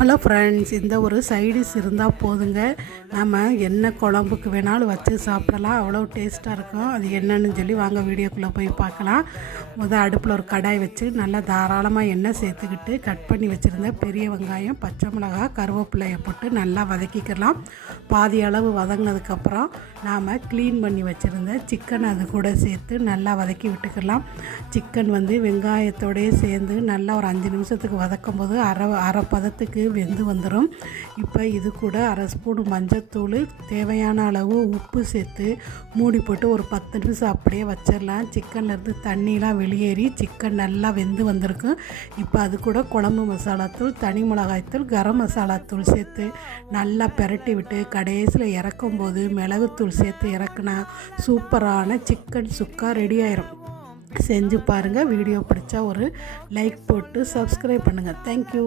Hello friends, இந்த ஒரு side dish இருந்தால் போதுங்க. நம்ம என்ன குழம்புக்கு வேணாலும் வச்சு சாப்பிடலாம். அவ்வளோ டேஸ்ட்டாக இருக்கும். அது என்னன்னு சொல்லி வாங்க வீடியோக்குள்ளே போய் பார்க்கலாம். அடுப்பில் ஒரு கடாய் வச்சு நல்லா தாராளமாக எண்ணெய் சேர்த்துக்கிட்டு கட் பண்ணி வச்சுருந்த பெரிய வெங்காயம், பச்சை மிளகாய், கருவேப்பிலையை போட்டு நல்லா வதக்கிக்கலாம். பாதி அளவு வதங்கினதுக்கப்புறம் நாம் க்ளீன் பண்ணி வச்சுருந்த சிக்கன் அது கூட சேர்த்து நல்லா வதக்கி விட்டுக்கலாம். சிக்கன் வெங்காயத்தோடயே சேர்ந்து நல்லா ஒரு 5 நிமிஷத்துக்கு வதக்கும் போது அரை பதத்துக்கு வெந்து வந்துடும். இப்போ இது கூட அரை ஸ்பூன் மஞ்சத்தூள், தேவையான அளவு உப்பு சேர்த்து மூடி போட்டு ஒரு 10 நிமிஷம் அப்படியே வச்சிடலாம். சிக்கன்லேருந்து தண்ணிலாம் வெளியேறி சிக்கன் நல்லா வெந்து வந்திருக்கும். இப்போ அது கூட குழம்பு மசாலாத்தூள், தனி மிளகாய்த்தூள், கரம் மசாலாத்தூள் சேர்த்து நல்லா பெரட்டி விட்டு கடைசியில் இறக்கும்போது மிளகுத்தூள் சேர்த்து இறக்குனா சூப்பரான சிக்கன் சுக்கா ரெடி ஆயிரும். செஞ்சு பாருங்கள். வீடியோ பிடிச்சா ஒரு லைக் போட்டு சப்ஸ்கிரைப் பண்ணுங்கள். தேங்க்யூ.